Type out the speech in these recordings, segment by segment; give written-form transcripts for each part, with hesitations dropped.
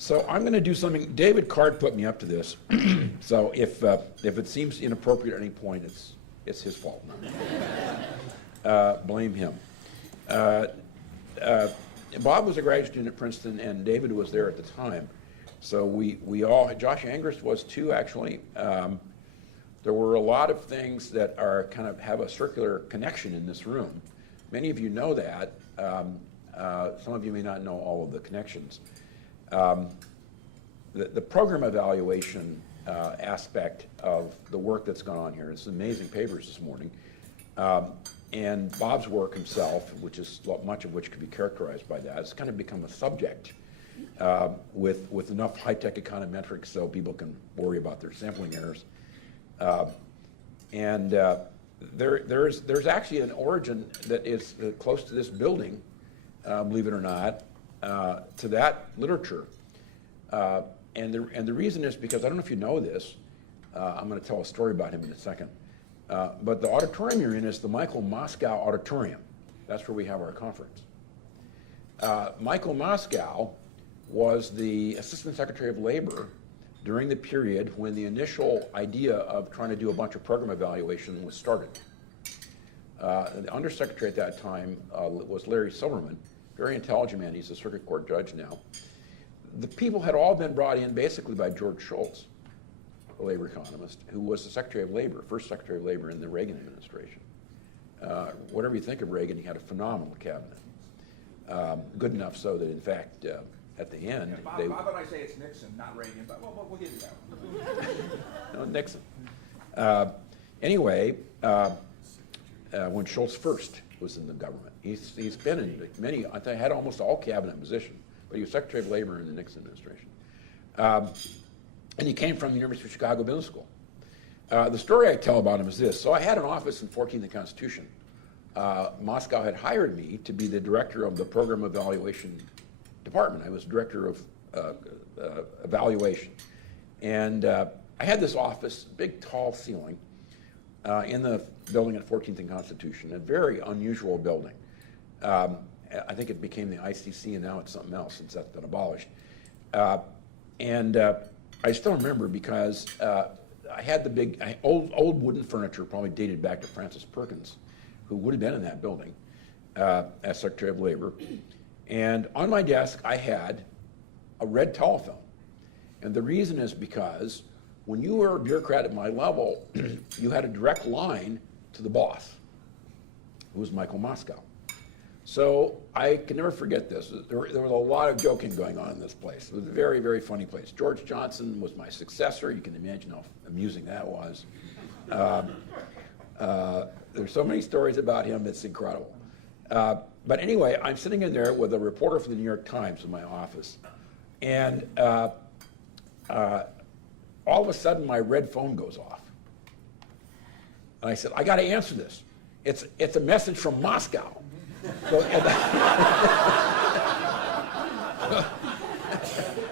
So I'm going to do something. David Card put me up to this. So if it seems inappropriate at any point, it's his fault. Blame him. Bob was a graduate student at Princeton, and David was there at the time. So we all, Josh Angrist was too, actually. There were a lot of things that are kind of have a circular connection in this room. Many of you know that. Some of you may not know all of the connections. The program evaluation aspect of the work that's gone on here, it's amazing papers this morning. And Bob's work himself, which is much of which could be characterized by that, has kind of become a subject with enough high-tech econometrics so people can worry about their sampling errors. There's actually an origin that is close to this building, believe it or not, to that literature. And the reason is because, I don't know if you know this, I'm going to tell a story about him in a second, but the auditorium you're in is the Michael Moscow Auditorium. That's where we have our conference. Michael Moscow was the Assistant Secretary of Labor during the period when the initial idea of trying to do a bunch of program evaluation was started. The Undersecretary at that time was Larry Silverman, very intelligent man. He's a circuit court judge now. The people had all been brought in basically by George Shultz, a labor economist, who was the Secretary of Labor, first Secretary of Labor in the Reagan administration. Whatever you think of Reagan, he had a phenomenal cabinet. Good enough so that, in fact, at the end, Bob and I say it's Nixon, not Reagan, but we'll give you that one. No, Nixon. Anyway, when Schultz first was in the government, he's been in many, I think, had almost all cabinet positions, but he was Secretary of Labor in the Nixon administration. And he came from the University of Chicago Business School. The story I tell about him is this. So I had an office in 14th and Constitution. Moscow had hired me to be the director of the program evaluation department. I was director of evaluation. And I had this office, big tall ceiling, in the building at 14th and Constitution, a very unusual building. I think it became the ICC, and now it's something else since that's been abolished. I still remember because I had the big, old wooden furniture, probably dated back to Francis Perkins, who would have been in that building as Secretary of Labor. And on my desk, I had a red telephone. And the reason is because when you were a bureaucrat at my level, you had a direct line to the boss, who was Michael Moscow. So I can never forget this. There was a lot of joking going on in this place. It was a very, very funny place. George Johnson was my successor. You can imagine how amusing that was. There's so many stories about him, it's incredible. But anyway, I'm sitting in there with a reporter from the New York Times in my office. And all of a sudden, my red phone goes off. And I said, I got to answer this. It's a message from Moscow. So,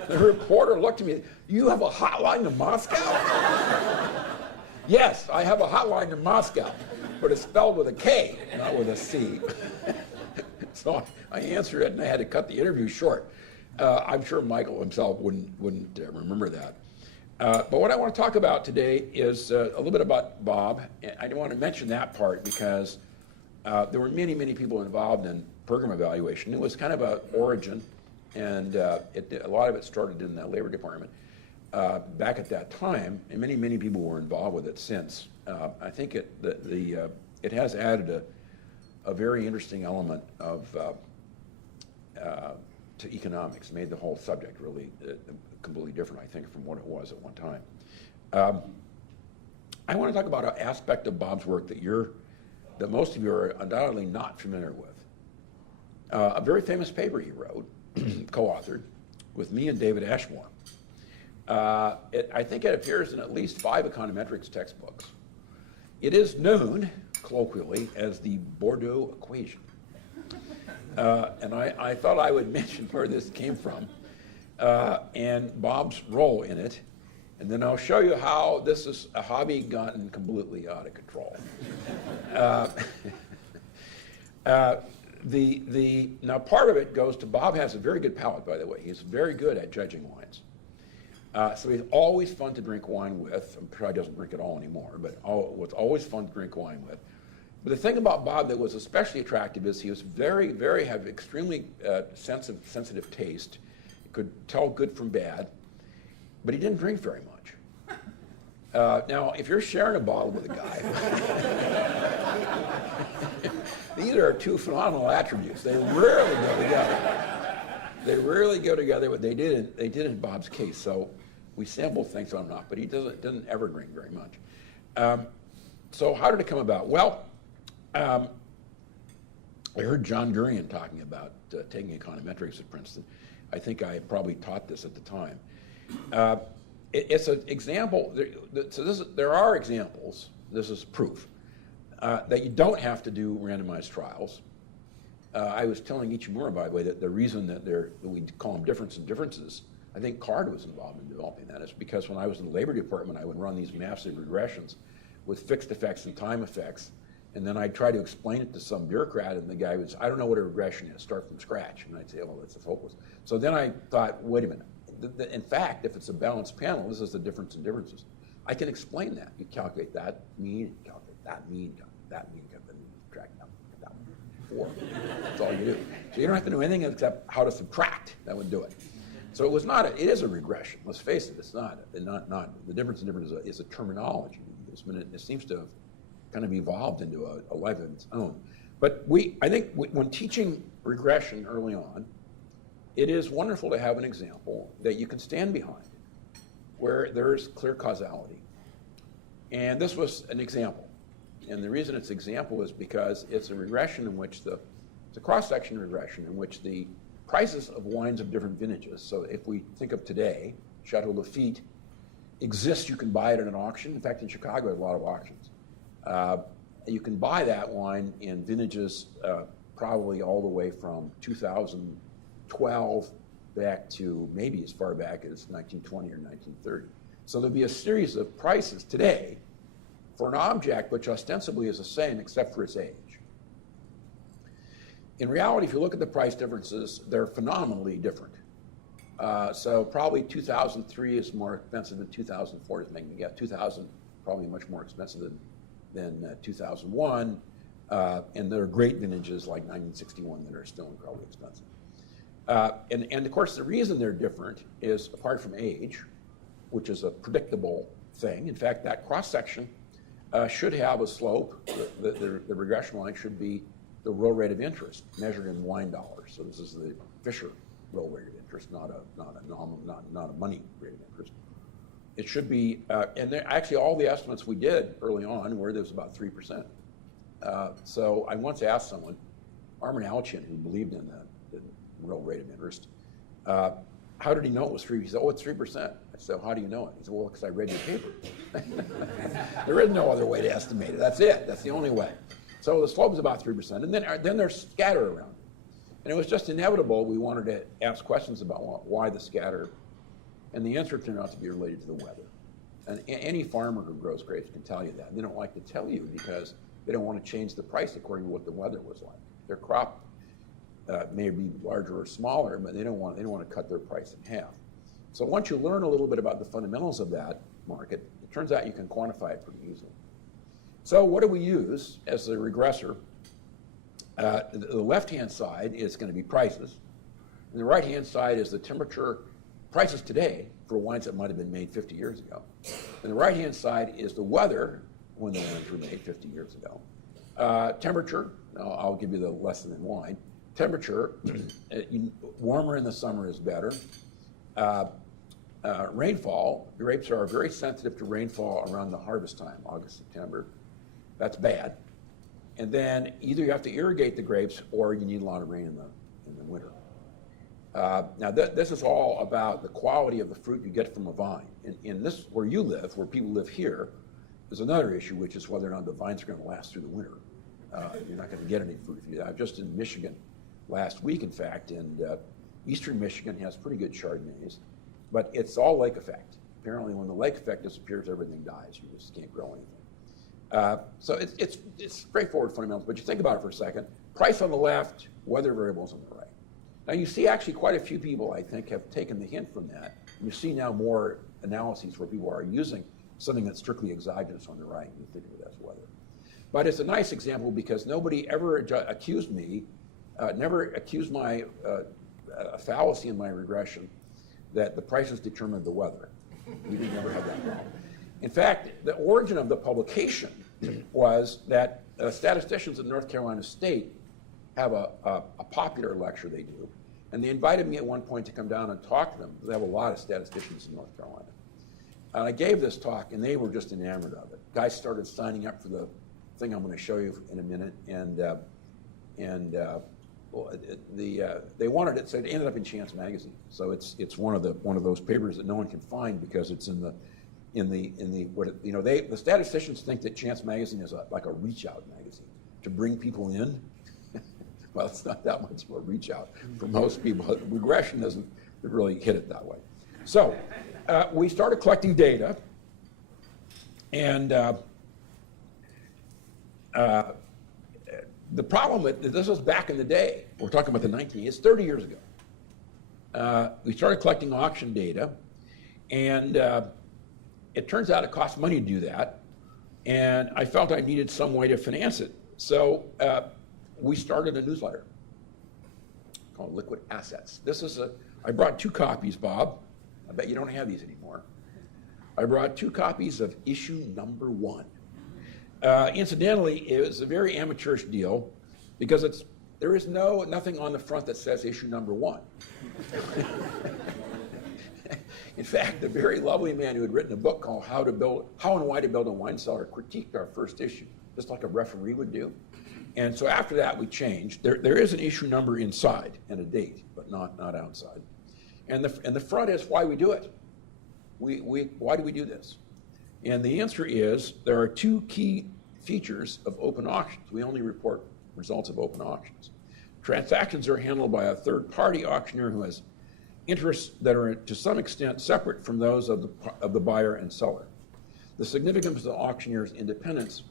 the reporter looked at me, you have a hotline to Moscow? Yes, I have a hotline to Moscow, but it's spelled with a K, not with a C. So I answered it, and I had to cut the interview short. I'm sure Michael himself wouldn't remember that. But what I want to talk about today is a little bit about Bob. I want to mention that part because there were many, many people involved in program evaluation. It was kind of an origin, and a lot of it started in the Labor Department back at that time, and many, many people were involved with it since. I think it has added a very interesting element of to economics, made the whole subject really completely different, I think, from what it was at one time. I want to talk about an aspect of Bob's work that most of you are undoubtedly not familiar with. A very famous paper he wrote, co-authored, with me and David Ashmore. I think it appears in at least 5 econometrics textbooks. It is known, colloquially, as the Bordeaux equation. And I thought I would mention where this came from and Bob's role in it. And then I'll show you how this is a hobby gotten completely out of control. Now part of it goes to Bob has a very good palate, by the way. He's very good at judging wines. So he's always fun to drink wine with. I'm sure he doesn't drink at all anymore, but it's always fun to drink wine with. But the thing about Bob that was especially attractive is he was have extremely sensitive taste. He could tell good from bad, but he didn't drink very much. Now, if you're sharing a bottle with a guy, these are two phenomenal attributes. They rarely go together. They rarely go together, but they did in Bob's case. So we sampled things on him not, but he doesn't ever drink very much. So how did it come about? Well, I heard John Durian talking about taking econometrics at Princeton. I think I probably taught this at the time. It's an example. There are examples. This is proof that you don't have to do randomized trials. I was telling Ichimura, by the way, that the reason that we call them differences, I think Card was involved in developing that, is because when I was in the labor department, I would run these massive regressions with fixed effects and time effects, and then I'd try to explain it to some bureaucrat, and the guy would say, I don't know what a regression is, start from scratch. And I'd say, well, that's hopeless. So then I thought, wait a minute. In fact, if it's a balanced panel, this is the difference in differences. I can explain that. You calculate that mean, calculate that mean, calculate that mean, calculate subtract that one. 4. That's all you do. So you don't have to do anything except how to subtract. That would do it. So it is a regression. Let's face it, it's not. The difference in differences is a terminology. It seems to have kind of evolved into a life of its own. But I think when teaching regression early on, it is wonderful to have an example that you can stand behind, where there's clear causality. And this was an example. And the reason it's an example is because it's a regression in which it's a cross-section regression in which the prices of wines of different vintages. So if we think of today, Chateau Lafite exists, you can buy it at an auction. In fact, in Chicago, there's a lot of auctions. You can buy that wine in vintages probably all the way from 2012 back to maybe as far back as 1920 or 1930. So there'll be a series of prices today for an object which ostensibly is the same except for its age. In reality, if you look at the price differences, they're phenomenally different. So probably 2003 is more expensive than 2004 is making me guess. 2000 probably much more expensive than 2001. And there are great vintages like 1961 that are still incredibly expensive. And of course, the reason they're different is, apart from age, which is a predictable thing. In fact, that cross-section should have a slope. The regression line should be the real rate of interest measured in wine dollars. So this is the Fisher real rate of interest, not a money rate of interest. It should be, and actually all the estimates we did early on were there was about 3%. So I once asked someone, Armin Alchin, who believed in the real rate of interest, how did he know it was 3%? He said, oh, it's 3%. I said, how do you know it? He said, well, because I read your paper. There is no other way to estimate it. That's it. That's the only way. So the slope is about 3%, and then there's scatter around it. And it was just inevitable. We wanted to ask questions about why the scatter, and the answer turned out to be related to the weather. And any farmer who grows grapes can tell you that. And they don't like to tell you because they don't want to change the price according to what the weather was like. Their crop may be larger or smaller, but they don't want to cut their price in half. So once you learn a little bit about the fundamentals of that market, it turns out you can quantify it pretty easily. So what do we use as the regressor? The left-hand side is going to be prices, and the right-hand side is the temperature prices today for wines that might have been made 50 years ago. And the right-hand side is the weather when the wines were made 50 years ago. Temperature, I'll give you the lesson in wine. Temperature, warmer in the summer is better. Rainfall, grapes are very sensitive to rainfall around the harvest time, August, September. That's bad. And then either you have to irrigate the grapes or you need a lot of rain in the winter. Now this is all about the quality of the fruit you get from a vine. In this, where you live, where people live here, there's another issue, which is whether or not the vines are going to last through the winter. You're not going to get any fruit. I'm just in Michigan last week, in fact, and eastern Michigan has pretty good Chardonnays, but it's all lake effect. Apparently when the lake effect disappears, everything dies. You just can't grow anything. So it's straightforward fundamentals, but you think about it for a second. Price on the left, weather variables on the right. Now you see actually quite a few people, I think, have taken the hint from that. You see now more analyses where people are using something that's strictly exogenous on the right, and you think of it as weather. But it's a nice example because nobody ever accused me, never accused my a fallacy in my regression that the prices determined the weather. We didn't ever have that problem. In fact, the origin of the publication was that statisticians at North Carolina State have a popular lecture they do, and they invited me at one point to come down and talk to them. They have a lot of statisticians in North Carolina. And I gave this talk, and they were just enamored of it. Guys started signing up for the thing I'm going to show you in a minute, and they wanted it, so it ended up in Chance magazine. So it's one of those papers that no one can find because it's the statisticians think that Chance magazine is like a reach out magazine to bring people in. Well, it's not that much of a reach out for most people. Regression doesn't really hit it that way. So we started collecting data, and the problem with this was back in the day. We're talking about the 1980s. It's 30 years ago. We started collecting auction data, and it turns out it costs money to do that, and I felt I needed some way to finance it. So we started a newsletter called Liquid Assets. I brought 2 copies, Bob. I bet you don't have these anymore. I brought 2 copies of issue number 1. Incidentally, it was a very amateurish deal because there is nothing on the front that says issue number 1. In fact, the very lovely man who had written a book called How and Why to Build a Wine Cellar critiqued our first issue, just like a referee would do. And so after that, we changed. There is an issue number inside and a date, but not outside. And the front is why we do it. Why do we do this? And the answer is there are 2 key features of open auctions. We only report results of open auctions. Transactions are handled by a third-party auctioneer who has interests that are to some extent separate from those of the buyer and seller. The significance of the auctioneer's independence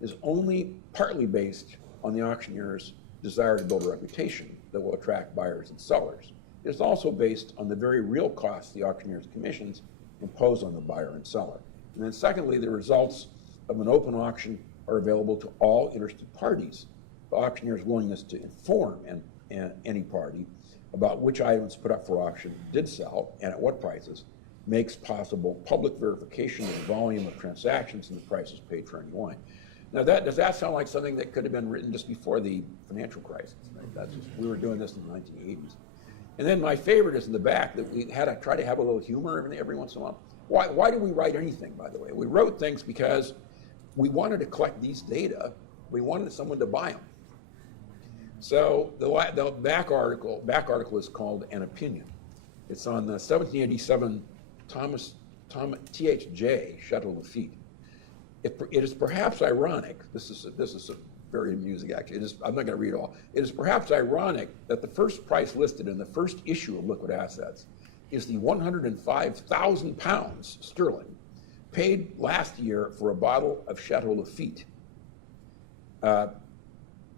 is only partly based on the auctioneer's desire to build a reputation that will attract buyers and sellers. It is also based on the very real costs the auctioneer's commissions impose on the buyer and seller. And then secondly, the results of an open auction are available to all interested parties. The auctioneer's willingness to inform any party about which items put up for auction did sell and at what prices makes possible public verification of the volume of transactions and the prices paid for any wine. Now, does that sound like something that could have been written just before the financial crisis? Right? We were doing this in the 1980s. And then my favorite is in the back that we had to try to have a little humor every once in a while. Why do we write anything, by the way? We wrote things because we wanted to collect these data. We wanted someone to buy them. So the back article is called An Opinion. It's on the 1787 T.H.J. Chateau Lafite. It is perhaps ironic, this is very amusing actually, I'm not going to read it all. It is perhaps ironic that the first price listed in the first issue of Liquid Assets is the 105,000 pounds sterling paid last year for a bottle of Chateau Lafite.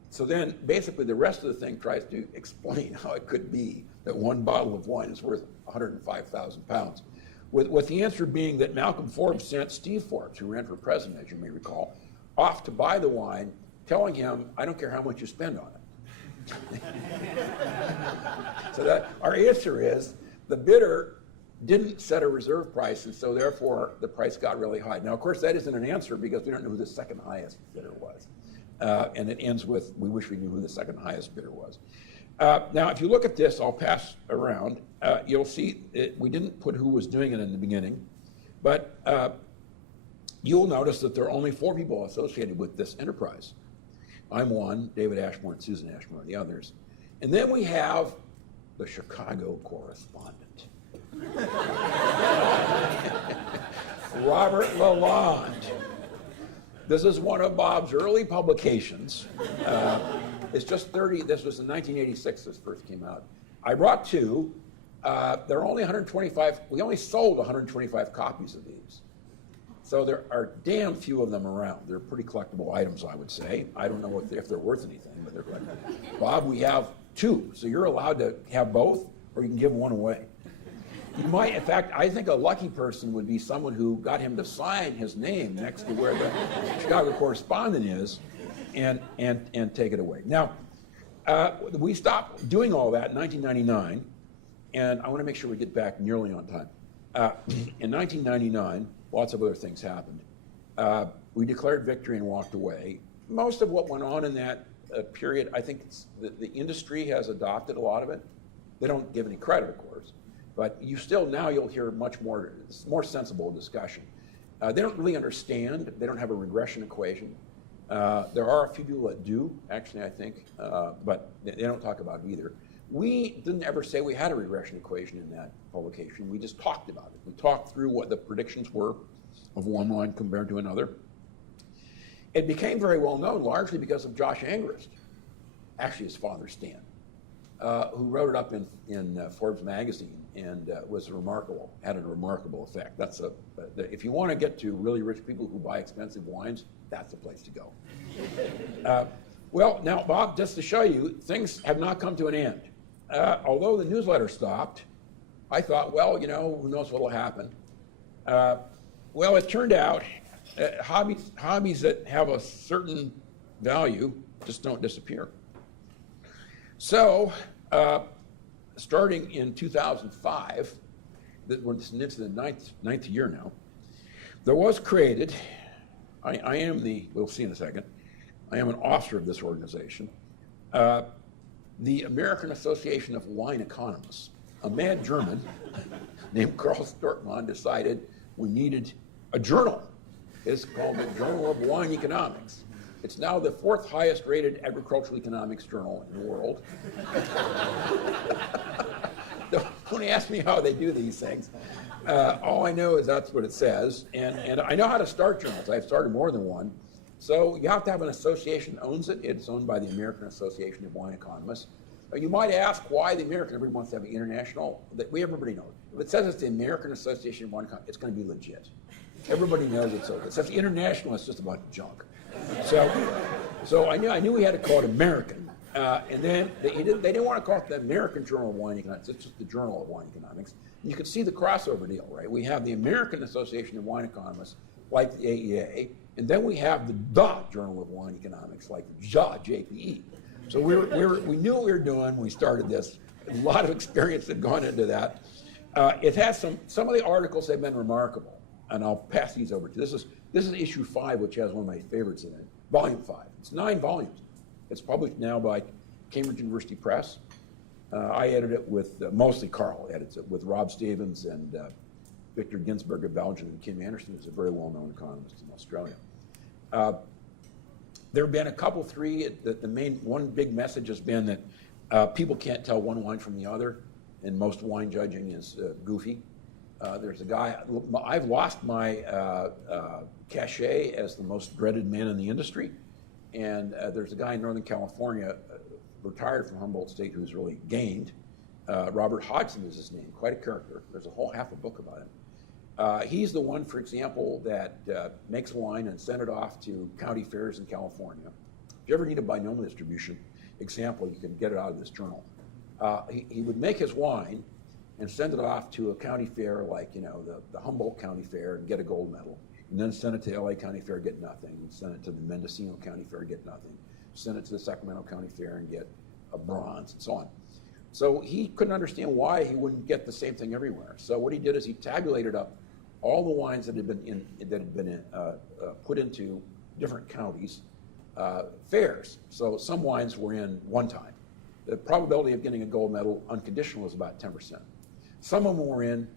So then basically the rest of the thing tries to explain how it could be that one bottle of wine is worth 105,000 pounds. With the answer being that Malcolm Forbes sent Steve Forbes, who ran for president, as you may recall, off to buy the wine, telling him, I don't care how much you spend on it. So that our answer is the bidder didn't set a reserve price, and so therefore the price got really high. Now, of course, that isn't an answer because we don't know who the second highest bidder was. And it ends with, we wish we knew who the second highest bidder was. Now, if you look at this, I'll pass around. You'll see we didn't put who was doing it in the beginning, but you'll notice that there are only 4 people associated with this enterprise. I'm one, David Ashmore and Susan Ashmore are the others. And then we have the Chicago correspondent, Robert LaLonde. This is one of Bob's early publications. It's just 30, this was in 1986 this first came out. I brought 2. There are only 125, we only sold 125 copies of these. So there are damn few of them around. They're pretty collectible items, I would say. I don't know if they're worth anything, but they're collectible. Bob, we have 2, so you're allowed to have both, or you can give one away. You might, in fact, I think a lucky person would be someone who got him to sign his name next to where the Chicago Correspondent is, and take it away. Now, we stopped doing all that in 1999, and I want to make sure we get back nearly on time. In 1999, lots of other things happened. We declared victory and walked away. Most of what went on in that period, I think the industry has adopted a lot of it. They don't give any credit, of course, but you'll hear much more sensible discussion. They don't really understand. They don't have a regression equation. There are a few people that do, actually, I think, but they don't talk about it either. We didn't ever say we had a regression equation in that publication. We just talked about it. We talked through what the predictions were of one wine compared to another. It became very well known largely because of Josh Angrist, actually his father Stan, who wrote it up in Forbes magazine and had a remarkable effect. If you want to get to really rich people who buy expensive wines, that's the place to go. Well, now, Bob, just to show you, things have not come to an end. Although the newsletter stopped, I thought, well, who knows what will happen. Well, it turned out hobbies that have a certain value just don't disappear. So, starting in 2005, we're into the ninth year now, there was created, we'll see in a second, I am an officer of this organization, the American Association of Wine Economists. A mad German named Karl Storkmann decided we needed a journal. It's called the Journal of Wine Economics. It's now the 4th highest rated agricultural economics journal in the world. Don't ask me how they do these things. All I know is that's what it says. And I know how to start journals. I've started more than one. So you have to have an association that owns it. It's owned by the American Association of Wine Economists. You might ask why the American, everybody wants to have an international, everybody knows. If it says it's the American Association of Wine Economists, it's going to be legit. Everybody knows it's so. If it says international, it's just a bunch of junk. So I knew we had to call it American. And then they didn't want to call it the American Journal of Wine Economics. It's just the Journal of Wine Economics. And you can see the crossover deal, right? We have the American Association of Wine Economists, like the AEA, and then we have the Journal of Wine Economics, like the JPE. So we knew what we were doing when we started this. A lot of experience had gone into that. It has some of the articles have been remarkable, and I'll pass these over to you. This is issue 5, which has one of my favorites in it, volume 5. It's 9 volumes. It's published now by Cambridge University Press. I edit it with, mostly Carl edits it, with Rob Stevens and Victor Ginsberg of Belgium and Kim Anderson, who's a very well-known economist in Australia. There have been a couple, 3. One big message has been that people can't tell one wine from the other, and most wine judging is goofy. There's a guy, I've lost my cachet as the most dreaded man in the industry, and there's a guy in Northern California, retired from Humboldt State, who's really gained. Robert Hodgson is his name, quite a character. There's a whole half a book about him. He's the one, for example, that makes wine and sent it off to county fairs in California. If you ever need a binomial distribution example, you can get it out of this journal. He would make his wine and send it off to a county fair like, the Humboldt County Fair and get a gold medal. And then send it to LA County Fair, get nothing. And send it to the Mendocino County Fair, get nothing. Send it to the Sacramento County Fair and get a bronze, and so on. So he couldn't understand why he wouldn't get the same thing everywhere. So what he did is he tabulated up all the wines that had been put into different counties fairs. So some wines were in one time. The probability of getting a gold medal unconditional was about 10%. Some of them were in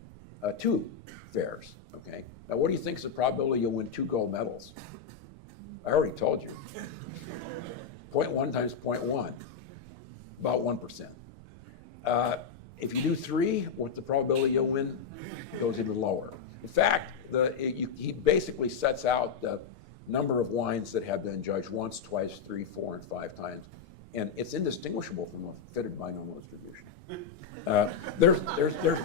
2 fairs. Okay. Now, what do you think is the probability you'll win 2 gold medals? I already told you. 0.1 times 0.1, about 1%. If you do 3, what's the probability you'll win? It goes even lower. In fact, he basically sets out the number of wines that have been judged once, twice, 3, 4, and 5 times. and it's indistinguishable from a fitted binomial distribution. There's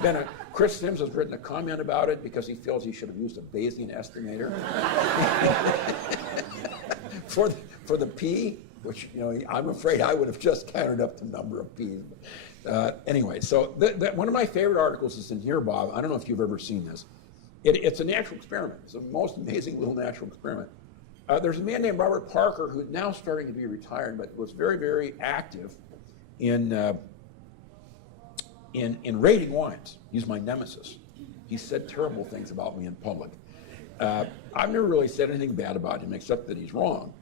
been Chris Sims has written a comment about it because he feels he should have used a Bayesian estimator for the p, which, you know, I'm afraid I would have just counted up the number of p's. Anyway, so one of my favorite articles is in here, Bob. I don't know if you've ever seen this. It's a natural experiment. It's the most amazing little natural experiment. There's a man named Robert Parker who's now starting to be retired, but was very, very active in rating wines. He's my nemesis. He said terrible things about me in public. I've never really said anything bad about him except that he's wrong.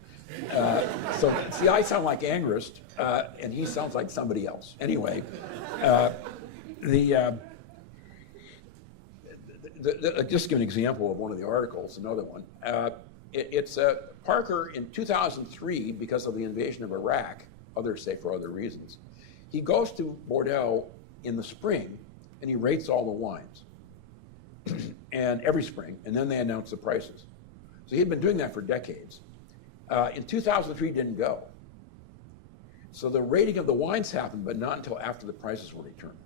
So, see, I sound like Angrist, and he sounds like somebody else. Anyway, just to give an example of one of the articles, another one. It's Parker in 2003, because of the invasion of Iraq, others say for other reasons, he goes to Bordeaux in the spring, and he rates all the wines, and every spring, and then they announce the prices. So he had been doing that for decades. In 2003, didn't go. So the rating of the wines happened, but not until after the prices were determined.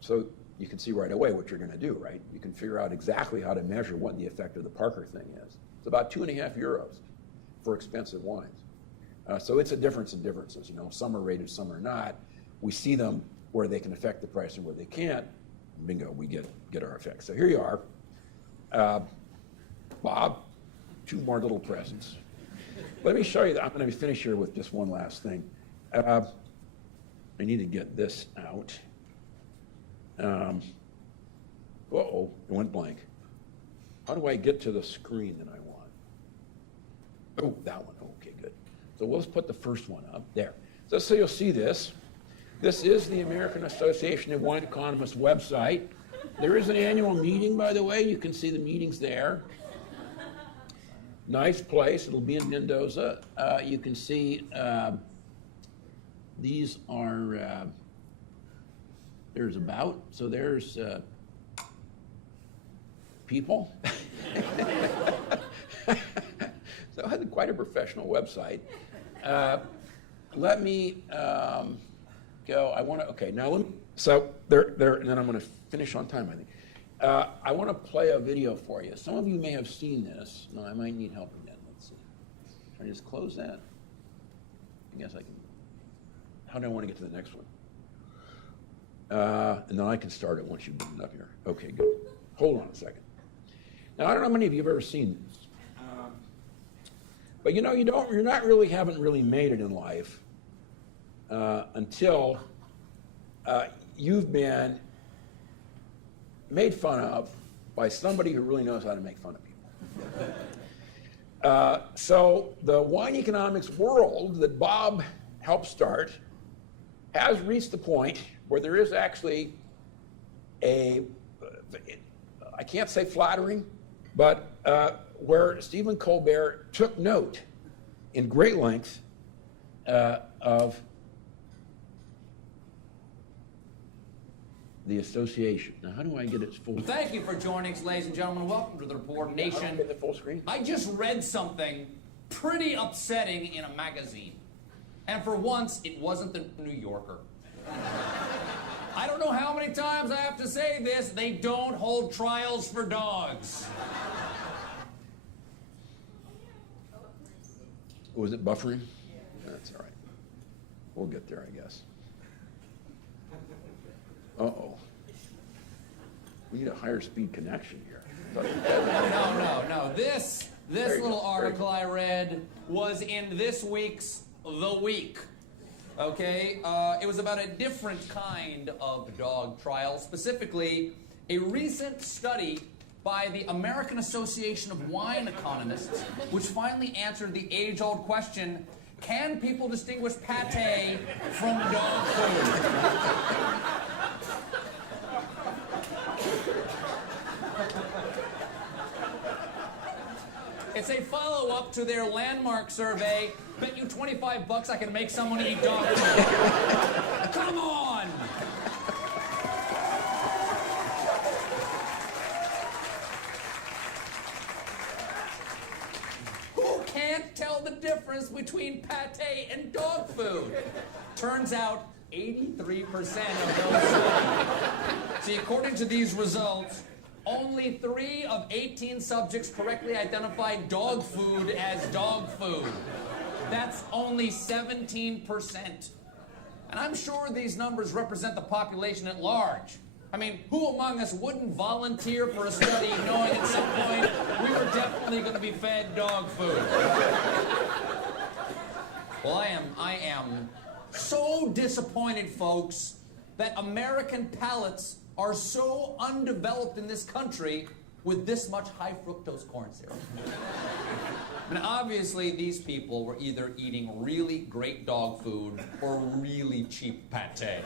So you can see right away what you're going to do, right? You can figure out exactly how to measure what the effect of the Parker thing is. It's about €2.50 for expensive wines. So it's a difference in differences. You know, some are rated, some are not. We see them where they can affect the price and where they can't. Bingo, we get our effect. So here you are, Bob. 2 more little presents. Let me show you that. I'm going to finish here with just one last thing. I need to get this out. Uh-oh, it went blank. How do I get to the screen that I want? Oh, that one. Okay, good. So let's put the first one up there. So you'll see this. This is the American Association of Wine Economists website. There is an annual meeting, by the way. You can see the meetings there. Nice place. It'll be in Mendoza. You can see these are, there's about, so there's people. So I had quite a professional website. Let me go. I want to, okay, now let me, so there, and then I'm going to finish on time, I think. I want to play a video for you. Some of you may have seen this. No, I might need help again. Let's see. Can I just close that? I guess I can. How do I want to get to the next one? And then I can start it once you've been up here. Okay, good. Hold on a second. Now, I don't know how many of you have ever seen this. But you know, haven't really made it in life until you've been made fun of by somebody who really knows how to make fun of people. So the wine economics world that Bob helped start has reached the point where there is actually I can't say flattering, but where Stephen Colbert took note in great length of the association. Now, how do I get its full screen? Thank you for joining us, ladies and gentlemen. Welcome to the Report Nation. I don't get the full screen? I just read something pretty upsetting in a magazine. And for once, it wasn't the New Yorker. I don't know how many times I have to say this. They don't hold trials for dogs. Was it buffering? That's all right. We'll get there, I guess. Uh-oh. We need a higher speed connection here. No. This little article I read was in this week's The Week. Okay? It was about a different kind of dog trial, specifically a recent study by the American Association of Wine Economists, which finally answered the age-old question, can people distinguish pate from dog food? It's a follow-up to their landmark survey. Bet you $25 I can make someone eat dog food. Come on! Who can't tell the difference between pate and dog food? Turns out 83% of those studied. See, according to these results, only 3 of 18 subjects correctly identified dog food as dog food. That's only 17%. And I'm sure these numbers represent the population at large. I mean, who among us wouldn't volunteer for a study knowing at some point we were definitely going to be fed dog food? Well, I am so disappointed, folks, that American palates are so undeveloped in this country with this much high fructose corn syrup. I mean, obviously, these people were either eating really great dog food or really cheap pate.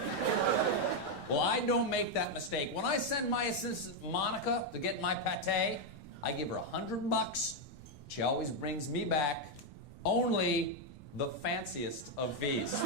Well, I don't make that mistake. When I send my assistant Monica to get my pate, I give her $100. She always brings me back only the fanciest of feasts.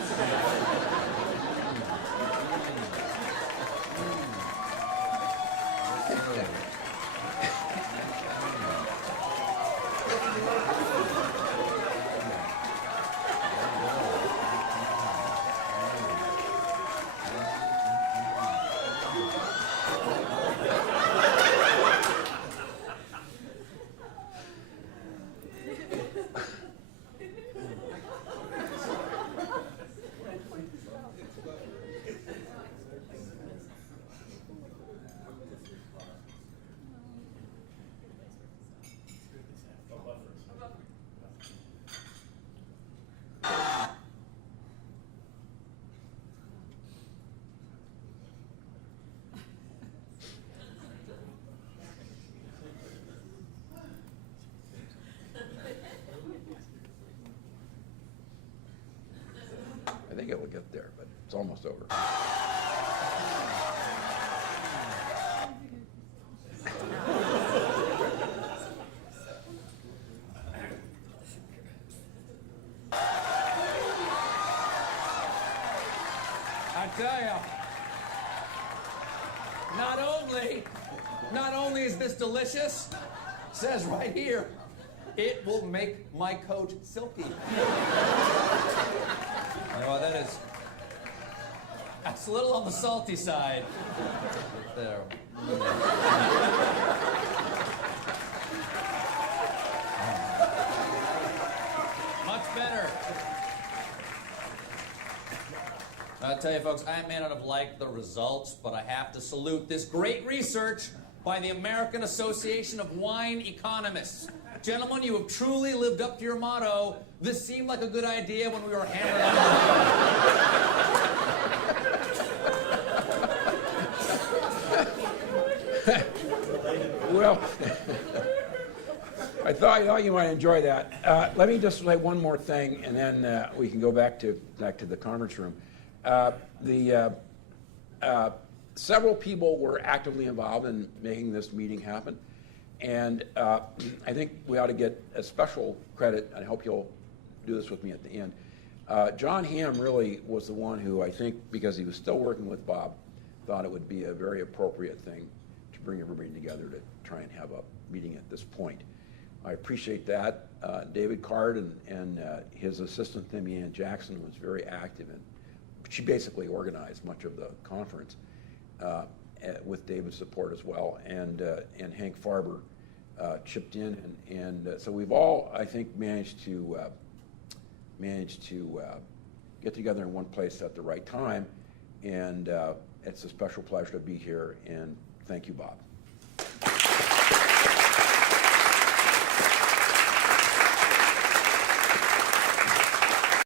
I think it will get there, but it's almost over. I tell you, not only is this delicious, it says right here, it will make my coat silky. Oh, that's a little on the salty side. There. Much better. I'll tell you, folks, I may not have liked the results, but I have to salute this great research by the American Association of Wine Economists. Gentlemen, you have truly lived up to your motto. This seemed like a good idea when we were hammering on. Well, I thought you might enjoy that. Let me just say one more thing, and then we can go back to the conference room. Several people were actively involved in making this meeting happen. And I think we ought to get a special credit, and I hope you'll do this with me at the end. John Hamm really was the one who, I think, because he was still working with Bob, thought it would be a very appropriate thing to bring everybody together to try and have a meeting at this point. I appreciate that. David Card and his assistant, Thimian Jackson, was very active, and she basically organized much of the conference with David's support as well, and Hank Farber chipped in, and so we've all, I think, managed to get together in one place at the right time, and it's a special pleasure to be here, and thank you, Bob.